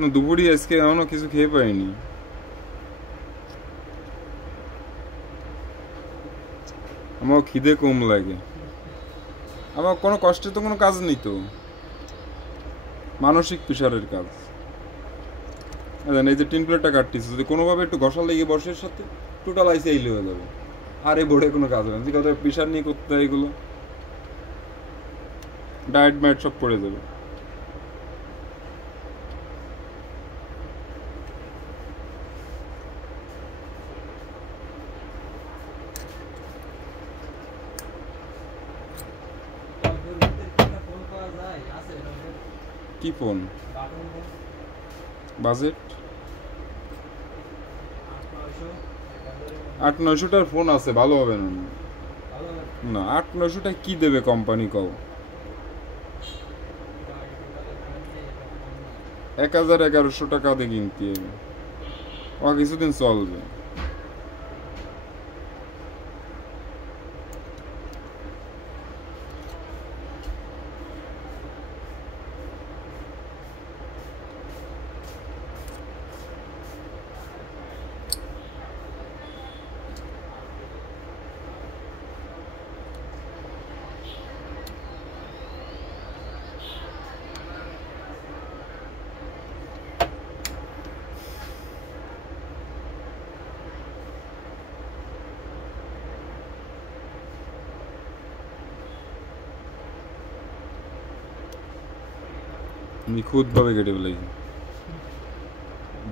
না দুপুরে আজকে এখনো কিছু খেয়ে পাইনি। আমার খিদে কম লাগে। আমার কোনো কষ্টের তো কোনো কাজ নেই তো, মানসিক প্রেশারের কাজ। এই যে টিন প্লেটটা কাটতেছে, যদি কোনোভাবে একটু ঘষা লেগে বর্ষের সাথে টোটাল আইসে এইলে হয়ে যাবে। আর এই বোর্ডে কোনো কাজ হবে না, যে কথা প্রেশার নিয়ে করতে হয় এগুলো, ডায়েট মায়েট সব পড়ে যাবে। কি ফোন? বাজেট 8-900টার ফোন আছে, ভালো হবে না। না 8-900টা কি দেবে কোম্পানি কও? 1000-1100 টাকা দিয়ে কিনতে হবে, ও কিছুদিন চলবে। নিখুঁতভাবে কেটে ফেলেছি,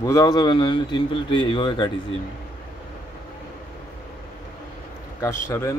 বোঝাও যাবে না। টিন প্লেট এইভাবে কাটিছি আমি। কাজ সারেন।